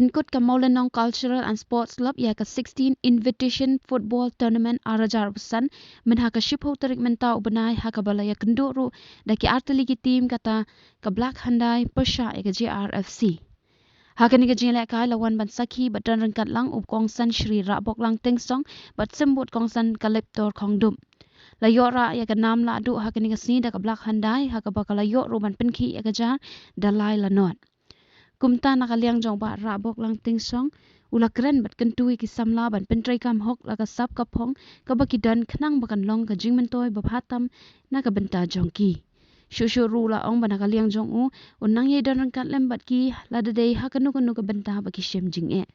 Penkut ke Molenong Cultural and Sports Club ia ke 16 Invitation Football Tournament Arajar Busan menha ke shipho terik mentau benai ha ke balaya kenduru daki arteligi tim kata ke Black Handai Persha ia ke JRFC. Hakan ni jelek kai lawan ban sakhi badan rengkat lang up kongsan Shri Rabok lang tengsong bat sembut kongsan kaliptor kongdum. Layok ra ya ke nam la du hakan ni sini dak Black Handai ha ke bakal layok ruban penki ya ke jar dalai lanot. Kumta nakaliang jong ba Rabok lang tengsong ula keren bat kentui ki samla ban pentrai kam hok la ka sap kapong ka bakidan khnang bakan long ka jingmentoi babhatam na ka benta jongki. Shushu rula ong bana kaliang jong u unang ye dan rengkat lembat ki lada dei ha kanu kanu ka benta baki shem jing e.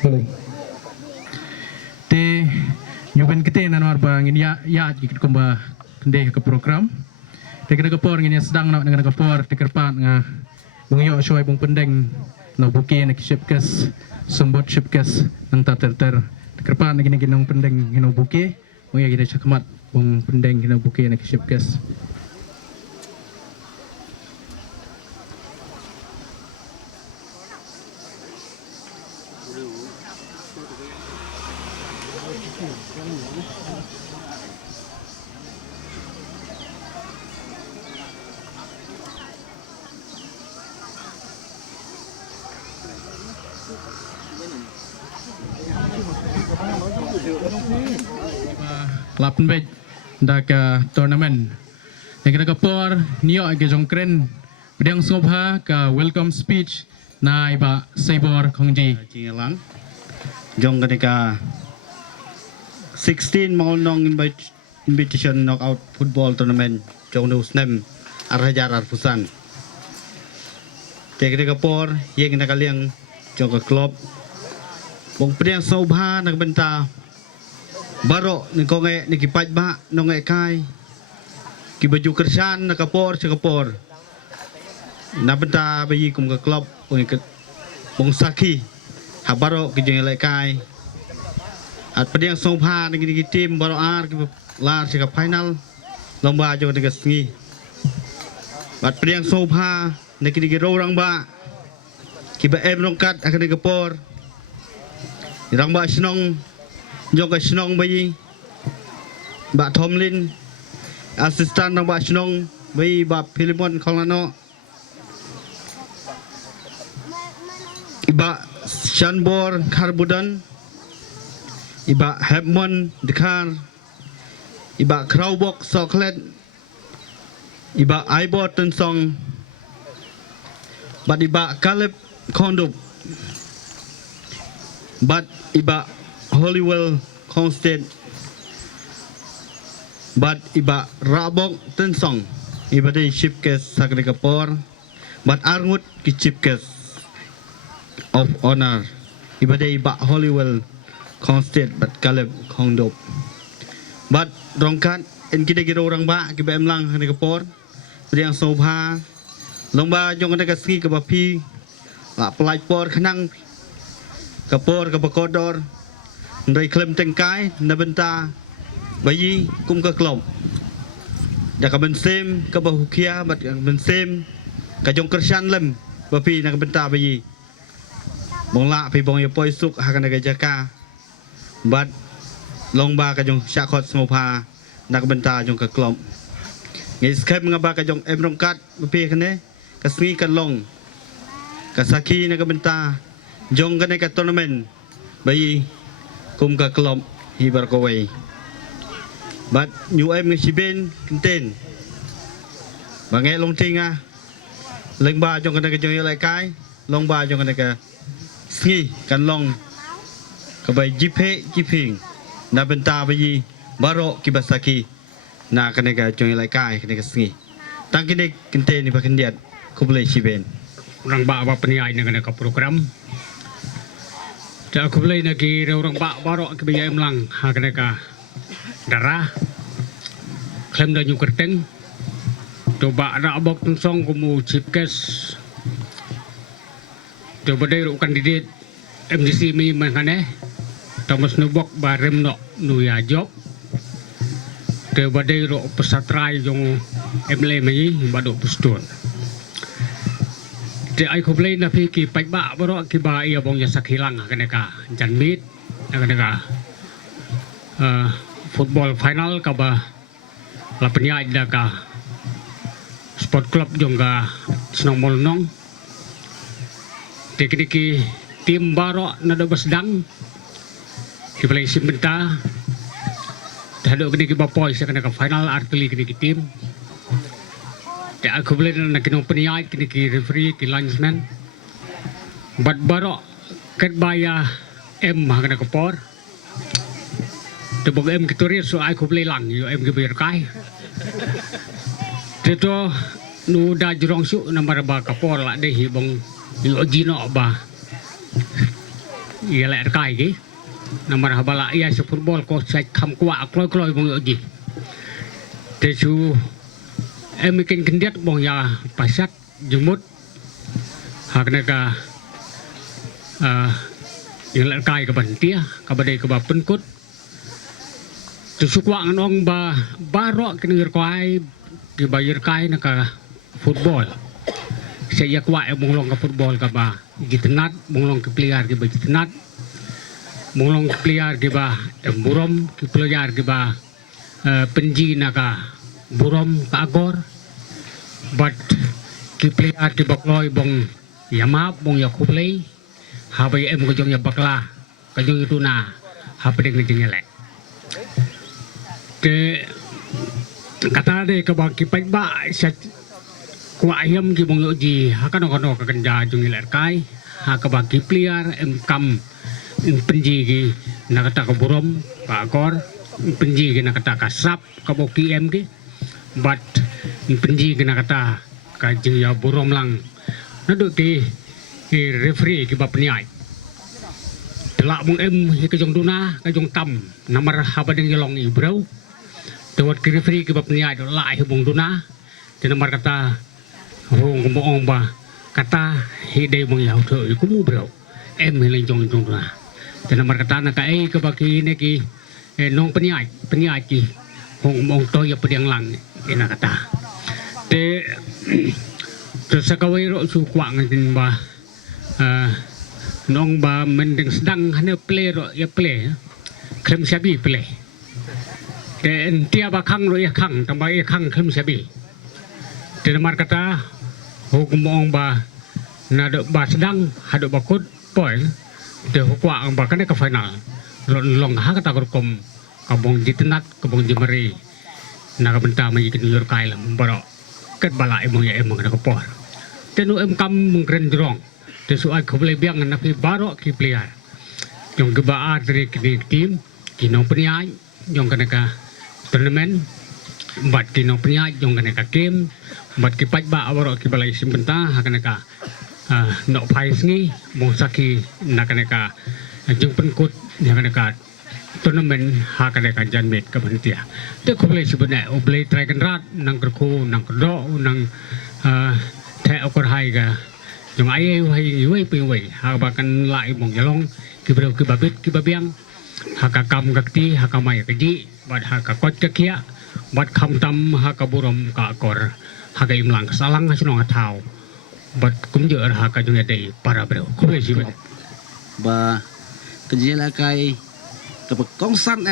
Boleh. Te nyuban kita nanwar bang ini ya jika kumba kendeh ke program. Te kena kepor ini sedang nak dengan kepor te kerpat nga bungyo shoy bung pendeng no buki nak shipkes sembut shipkes nang terter te kerpat nak gini nong pendeng no buki bung ya gini cakmat bung pendeng no buki nak shipkes. Lapan bej dak tournament. Yang kena kapor niyo ke jongkren bidang sobha ka welcome speech na iba Saibor Kongji. Jingalang jong ketika 16 Molenong Invitation Knockout Football Tournament jong Nusnem Arajar Arpusan. Teknik kapor yang nak kaliang jong ke klub bong bidang sobha nak benta Baro ni konge ni kipat ba nonge kai ki baju kersan na kapor sekapor na benta bayi kum ke klub bong saki ha baro ki jeng le kai at pediang sopha ni ki tim baro ar ki lar se final lomba jo de gasngi at pediang sopha ni ki ro rang ba ki ba em rongkat akan kapor rang ba snong jong ke senong bayi Mbak Tomlin asisten ng Mbak senong bayi Mbak Pilimon Kolano Iba Shanbor Karbudan Iba Hepmon Dekar Iba Kraubok Soklet Iba Aibot Tensong Bat Iba Kalib Kondup Bat Iba Hollywell Constant But iba Rabok Tensong Iba di Shipkes Sakri Kapor But Arngut ki Shipkes of Honor Iba di iba Hollywell Constant But Kaleb Kongdop But Rongkat En kita kira orang ba Kiba emlang Sakri Kapor Beriang Sobha Lomba Jong ada kasih ke bapi Pelaj por Kenang Kapor Kapakodor Ndai klem tengkai na benta bayi kum ke klom da ka bensem ka bahukia bat bensem ka jong kersan lem bapi na benta bayi bongla pi bong ye poi suk ha ka jaka bat longba ka jong syakot smopa na benta jong ke klom ngi skem ngaba ka jong emrongkat bapi kene ka sngi ka long ka saki na benta jong kene ka tournament bayi kum ka klom hibar kowai bat new em ngisiben kenten bangai long tinga leng ba jong kana ka jong lại kai long ba jong kana ka ski kan long ka bai jipe jiping na benta bayi baro kibasaki na kana ka jong lại kai kana ka ski tang kini kenten ni bakan diat kublai siben orang ba apa peniai dengan ke program จะคุยนักกีฬาorang bak barok ke biaya emlang hak mereka darah klaim dan nyukerteng coba nak bok tensong kumu chipkes coba deh kandidat MDC mi mana Thomas nubok barem no nuya job coba deh pesatrai jong MLA mi badok pustunจะไอ้คุบเล่นนะพี่กี่ไปบ้าบ่รอกี่บ้าiya bong ya sakhilangกันเนกาจันมิดกันเนกาfootball final kaba la penyai daga sport club jongga senong molnong tekniki tim baro nado basdang ki play simbenta tado kini ki bapoy sa kanaka final artili kini ki tim ya aku boleh nak kena penyai kini ki referee ki linesman bat baro ket baya M kena kopor tebok M kituri so aku boleh lang yo M ki bir kai teto nu da jurong su nomor ba kopor la deh bong yo jino ba iya la kai ki nomor habala iya se football ko sai kham kwa kloi bong yo ji tesu emikin kendiat bong ya pasat jumut hak neka yang lekai ke bantia ke badai ke bapun kut tusuk wang nong ba barok kena kai di bayar kai neka football saya kuat bong long ke football ke ba gitenat bong long ke player ke ba gitenat bong long ke player ke ba burom ke player ke ba penji naka burom ka agor but ki player ki bakloi bong yamap bong yakuplay habai em ko jong ya bakla ka jong itu na hapedeng ni jengele ke kata de ka ba ki pai ba sa kwa ayam ki bong yoji hakano kono ka kanja jong iler kai ha ka ba ki player em kam penji ki nakata ka burom ka agor penji ki nakata ka sap ka boki em ki but penji kena kata kajing ya burom lang naduk ki referee ki bap niai telak mung em ke jong duna ke jong tam namar habadeng yolong i bro tewat ki referee ki bap niai do lai bung duna te namar kata hong bong ba kata hidai bung ya tho ku mu bro em lên jong duna te namar kata na ka ai ke baki ne ki nong peniai ki hong bong to ya pedang lang ina kata te terus kawai ro su kwang tin ba nong ba mendeng sedang hane play ro ya play klem sabi play te entia ba khang ro ya khang tambah ya khang klem sabi te namar kata hukum ba na do ba sedang hado ba kut poi te hukwang ba kana ka final long ha kata kom kabong ditenat kabong jemeri nak benta mengikin yor kai lam baro ket bala emong ya emong nak por tenu em kam mungkren drong te suai ko boleh biang na pi baro ki player jong ke ba dari ki tim ki no peniai jong kana ka tournament bat ki no peniai jong kana ka game bat ki paj ba baro ki balai sim benta kana ka no pai sngi mong saki na kana ka jong penkut ya kana ka tournament hak ada kajian med ke panitia. Te ko boleh sebenarnya, boleh try kan rat nang kerku nang kerdo nang te okor hai ga. Jong ai hai wei pi wei hak bakan lai mong yalong ki bro ki babit ki babiang hak kam gakti hak mai kaji bad hak kot ke kia bad kham tam hak burom ka akor hak imlang salang hasunong atau bad kum je hak jong ya dei para bro. Ko boleh sebenarnya. Ba kejela kai tapi kongsan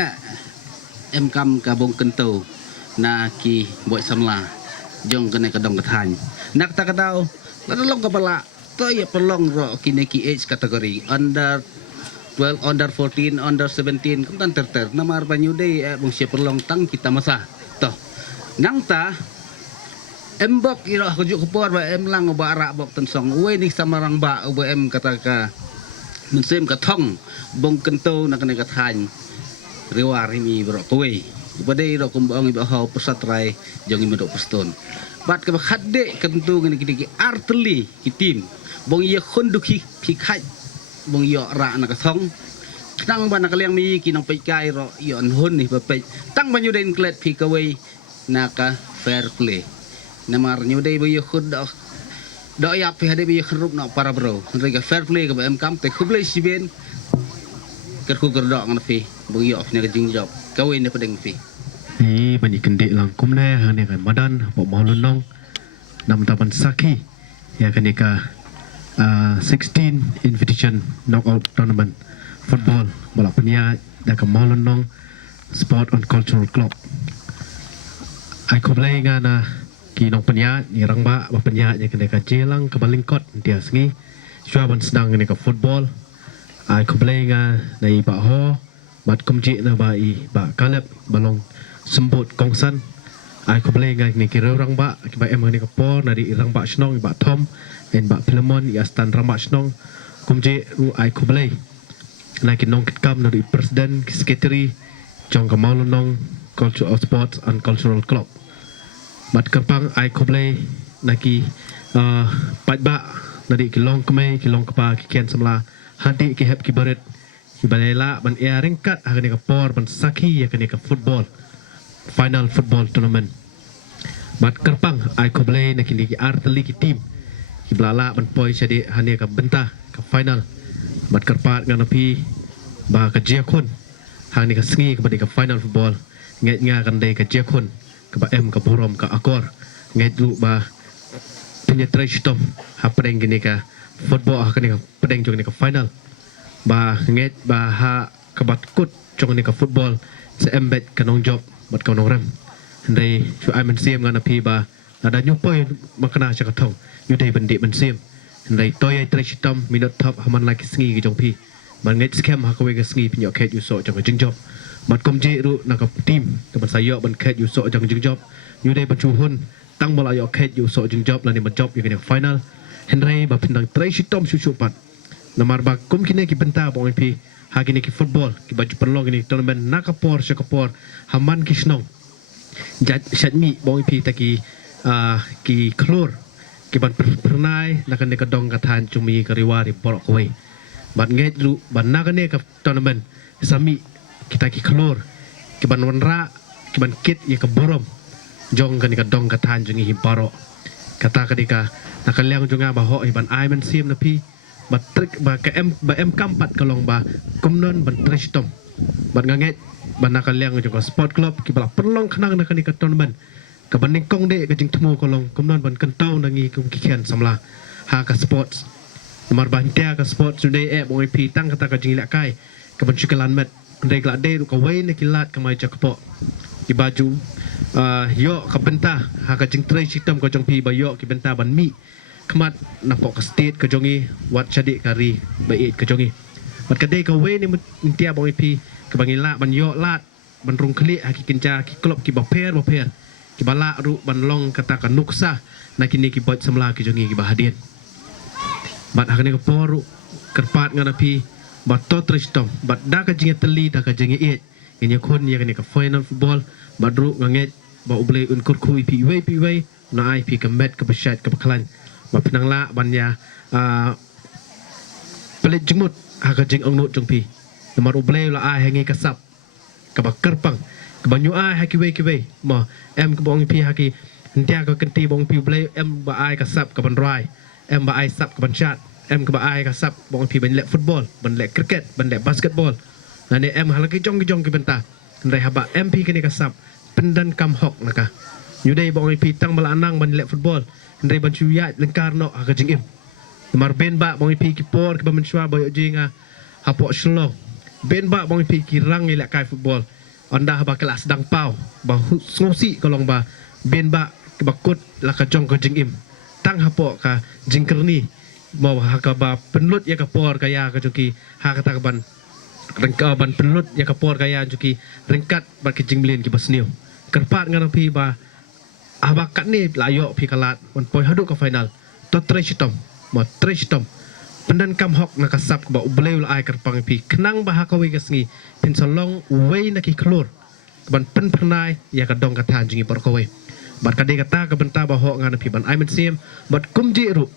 em kam ka bong kentau na ki boy samla jong kene ka dong kathan nak ta kadau ladolong ka bala to ya pelong ro kini ki age category under 12 under 14 under 17 kum kan ter namar banyu dei bong sia pelong tang kita masa to nang ta em bok iro ko juk por ba em lang ba ra bok tensong we ni samarang ba ba em kata ka musim ka thong bong kentau nak kena kathan rewar mi bro kowe badai ro kumbang iba hau pesatrai jong mi do puston bat ka khadde kentu ngini ki artli ki tim bong ye khondu ki khai bong yo ra na ka song tang ban na ka liang mi ki nong pe kai ro yo an hun ni ba pe tang ban yu den klet phi ka wei na ka fair play na mar nyu dei ba yo khud do ya phi hade ba yo khrup na para bro re ka fair play ka ba em kam te khu play si ben ka khu ka do ngan phi bong yo ne ka jing job ka wei ne pa deng phi ni ban ikan dek lang kum le hang ne kan madan bo mau lonong nam tapan saki ya kan ka 16 invitation knockout tournament football bola penia da ka mau lonong sport and cultural club ai ko play ngana ki nong penia ni rang ba penia ya kan ka jelang ka balingkot dia sengi shua ban sedang ni ka football ai ko play nga nei ba ho bat kumji na ba i ba kalep balong sembut kongsan ai ko play nga ni ki rang ba ki ba em ni ka por na di rang ba snong ba tom en ba Philemon ya stan rang ba snong kumji ru ai ko play na ki nong kit kam na di president secretary jong ka mau nong culture of sports and cultural club bat kerpang ai ko play na ki pat ba na di ki long kme ki long ka ki ken samla hadi ki hep ki baret ki balela ban e ringkat agani ka por ban saki ya kani ka football final football tournament bat kerpang ai ko play na kini ki arteli ki team ki blala ban poi jadi hanya ka benta ka final bat kerpat ngana pi ba ka jiakun hani ka sengi ka ka final football nget nga kan dei ka jiakun ka ba em ka borom ka akor nget lu ba penetration tom ha pedeng gini ka football ha kani ka pedeng jong ni ka final ba nget ba ha ka bat kut jong ni ka football se embed ka nong job bat ka nong ram ndai chu ai man siam ngana pi ba ada nyupoi makna cha ka thong yu dei bandi man siam ndai toy ai tre chitom minut top haman like sngi ki jong pi man nget scam ha ka we ka sngi pi nyok khet yu so jong jing job bat kom je ru na ka team ka ban sayo ban khet yu so jong jing job yu dei ban chu hun tang bola yo khet yu so jing job la ni ban job yu ka final henry ba pindang tre chitom chu chu pat namar ba kom kine ki benta bong pi ha kine ki football ki baju perlong ni tournament nakapor syakapor haman ki snong jat syadmi bong pi taki ki klor ki ban pernai nakan ka dong ka than chumi ka riwari porok koi bat nget ru ban nakane ka tournament sami kita ki klor ki ban wanra ki ban kit ya ka borom jong kan ka dong ka than jungi hi paro kata kadika nakaliang junga ba ho ban ai man sim na pi ba trik ba ka em kampat kalong ba kumnon ban tristom ban nganget ban nakaliang jong ka sport club ki bala perlong khnang na kan ka tournament ka baning kong de ka jing thmu kolong kumnon ban kantau nangi kum ki khian samla ha ka sports mar ban tia ka sports today e boi pi tang kata ka jing la kai ka ban chikalan met ndai la de ka wei ne kilat ka mai jakpo ki baju yo ka benta ha ka jing tre sitam ka jong pi ba yo ki benta ban mi kmat na pok ka state ka jongi wat chadi kari ba e ka jongi bat ka de ka wei ne tia boi pi ka bangila ban yo lat ban rung kli ha ki kinja ki klop ki ba per ki bala ru ban long kata ka nuksa na kini ki bot samla ki jongi ki bahadien bat hakane ka poru kerpat ngana pi bat to tristom bat da ka jinge teli da ka jinge e nya kon ya kani ka final football bat ru nganget ba uble un kur khu pi wei na ai pi ka met ka bashat ka baklan ba pinang la ban ya pelet jemut ha ka jing ong no jong pi nomor uble la ai hangi ka sap ka ba kerpang banyu ai haki wei ma em ka bong pi haki ntia ka kenti bong pi blay em ba ai ka sap ka ban rai em ba ai sap ka ban chat em ka ba ai ka sap bong pi ban le football ban le cricket ban le basketball nane em halaki jong ki benta ndai haba em pi kini ka sap pendan kam hok naka nyudai bong pi tang bala anang ban le football ndai ban chuya lengkar no ka jing im mar ben ba bong pi ki por ka ban chwa ba jinga hapo shlong ben ba bong pi ki rang ile kai football anda ba kelas dang pau ba ngosi kolong ba ben ba bakut la ka jong ka jing im tang hapo ka jingkerni mau ha ka ba penlut ya ka por ka ya ka juki ha ka ta ban rengka ban penlut ya ka por ka ya juki rengkat ba ki jingblin ki basniu kerpat ngana pi ba abakat ni layo pi kalat on poi hadu ka final to treshitom mo treshitom pendan kam hok na kasap ba ubleu la ai kerpang pi knang ba ha ka we ka sngi pin salong we na ki klor ban pen pernai ya ka dong ka than jingi por ka we bat ka de ka ta ka benta ba ho ngana pi ban ai men sim bat kum ji ru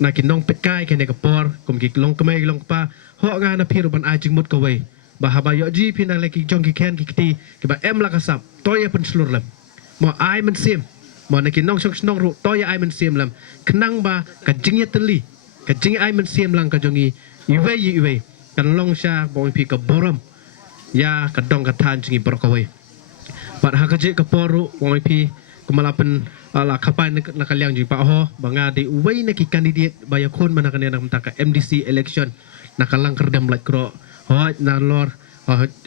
na kinong petkai kene kapor kum ki long kemai long pa ho nga na phiru ban ai jingmut ka wei ba haba yo ji pina le ki jong ki ken ki ti ki ba em la ka sap toya pen slur lam mo ai man sim mo na kinong sok snong ru toya ai man sim lam knang ba ka jingya teli ka jing ai man sim lang ka jongi iwe kan long sha bong pi ka boram ya ka dong ka tan jingi bor ka wei ba ha ka je ka poru bong pi kumalapan ala kapan na kaliang jing pa ho banga di uway na ki candidate bayakon man na kanina ka MDC election nakalang kerdam lat kro ho na lor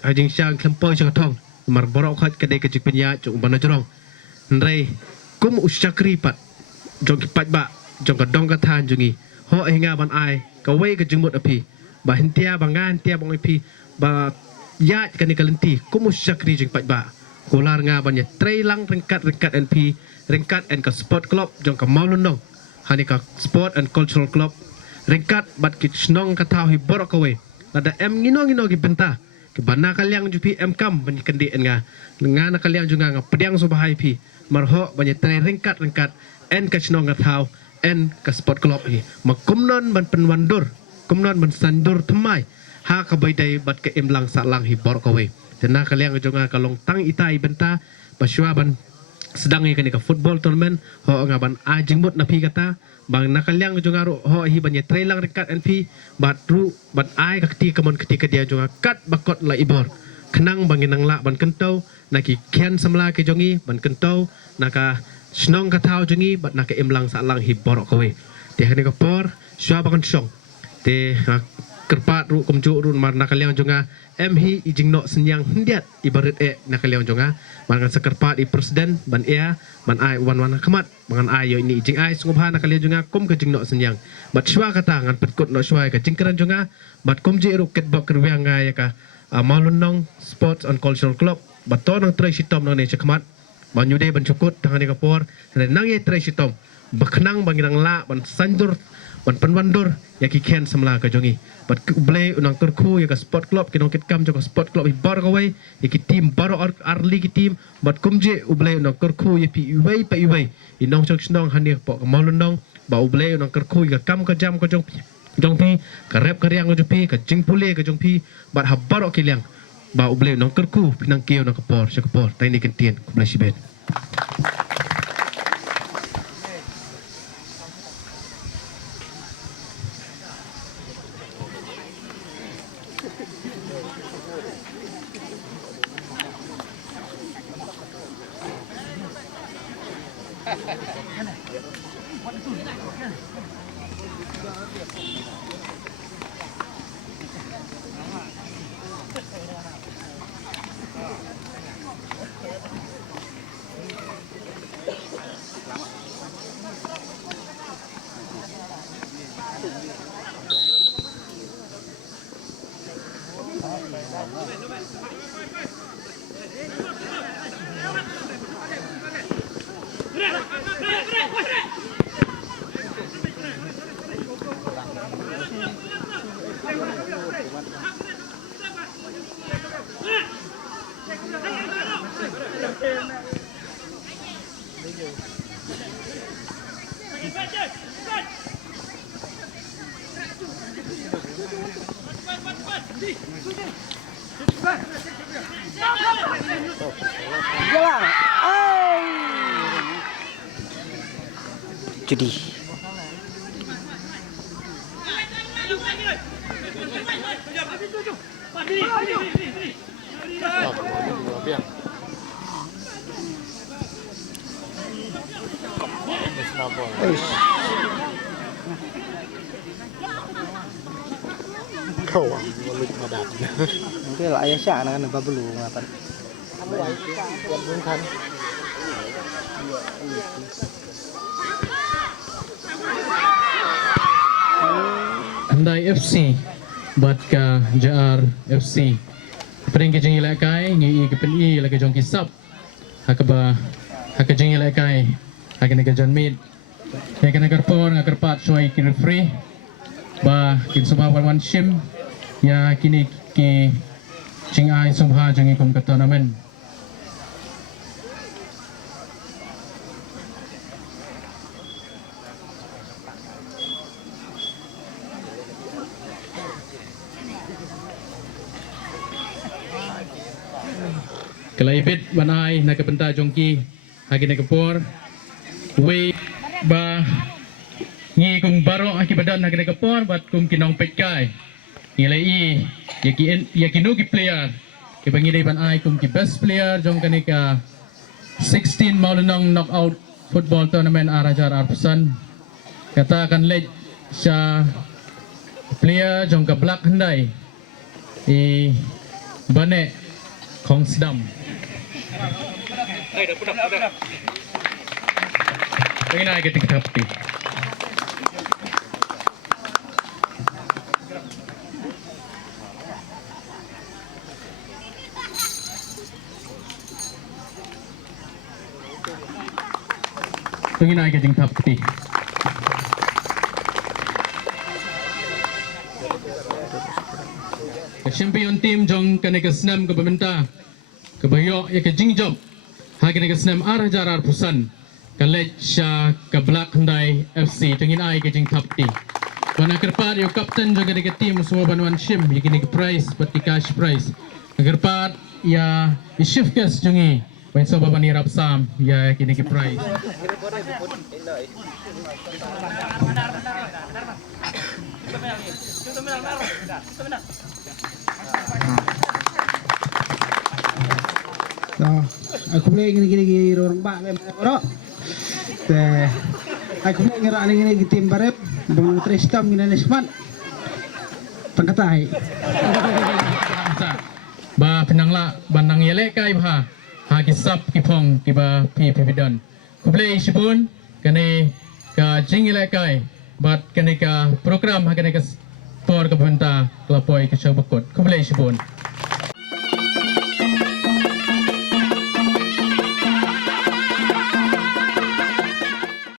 hajing siang klempo siya thong mar borok khat kade ka jik penya chung bana jorong ndrei kum usyakri pat jong pat ba jong ka dong ka than jungi ho hinga ban ai ka wei ka jingmut api ba hintia bangan tia bong api ba ya kan kalenti kum usyakri jing pat ba Kular nga banyak trailang ringkat NP ringkat and ka sport club jong ka maulundong hani ka sport and cultural club ringkat bat kit snong ka tau hi borok kawe lada em ngino gi benta ke bana kaliang jupi em kam banyak kendi nga na kaliang juga nga pediang subahai pi marho banyak trai ringkat and ka snong ka tau and ka sport club hi makumnon ban penwandur kumnon ban sandur temai ha ka baidai bat ke imlang salang hi borok kawe Tena kalian juga kalong tang itai benta basua ban sedang ikan ka football tournament ho ngaban ajing mut napi kata bang nakaliang juga ro ho hi banye trailang rekat NP bat ru bat ai kakti kamon ketika dia juga kat bakot la ibor kenang banginang la ban kentau naki kian samla ke jongi ban kentau naka snong katau jongi bat naka imlang salang hi borok kowe te hani ka por sua bakan song te kerpat ru kumju ru mar nakaliang juga MH ijing no senyang hendiat ibarat nakaliang jonga mangan sekerpat i presiden ban ban ai wan kemat mangan ai yo ini ijing ai sungubha nakaliang jonga kum ke jing no senyang bat shwa kata ngan petkut no shwa ka jingkeran jonga bat kum je ru ket bak kerwiang ya ka malunong sports and cultural club bat to nang trai sitom no ne kemat ban yude ban cukut tangan ka por nang ye trai sitom baknang bangirang la ban sandur ban penwandur ya ki ken samla ka jongi bat ble unang turku ya ka sport club kinong kit kam joka sport club ibar ka wai ya ki team baro arli ki team bat kumje uble unang turku ya pi iwai pa iwai inong chok snong hani po ka malundong ba uble unang turku ya kam ka jam ka jong pi ka rep ka riang ka pi ka jing pule ka jong pi bat habaro ki liang ba uble unang turku pinang kio nang kapor sya kapor tai ni kentien ku blasi bet Judi. Kau mulut madat. Mungkin lah ayah syak nak nampak belu ngapan. Andai FC bat ka JR FC pering ke jengi lakai ngi ke peni la ke jong kisap hakaba hak jengi lakai hakene ke jan mid ya kana karpor ngakarpat suai ki referee ba kin subha wan shim ya kini ki jingai subha jengi kum ka tournament Kalaibit banai na kapenta jongki hagi na kapor. We ba ngi kung baro aki badan hagi na kapor bat kung kinong petkai. Nilai yaki no ki player. Kibangi day banai kung ki best player jong kanika 16 maulunong knockout football tournament Arajar Arpusan. Kata akan lej siya player jong ka black handai bane kong sedam. Pengen aja kita kapti. Pengen aja kita kapti. Champion team jong kaneka senam ke pemerintah kebayok ya ke jingjob hagi kaneka senam Arajar Arpusan kalej sya ke Black Handai FC tengin ai ke jing kapti wana kerpat yo kapten jong kaneka team semua banuan shim ya kini ke prize pati cash prize kerpat ya shift kes jongi wan so babani rapsam ya kini ke prize Aku boleh gini orang bak lem orang. Aku boleh ngerak gini tim barep, bangun Tristam gini nesmat. Tangkatai. Ba penangla bandang yele kai bah ha kisap kipong kiba pi pipidon. Ku boleh sibun kene ka jingile kai bat kene ka program ha kene ka por ka benta kelapoi ke syabakot. Ku boleh sibun.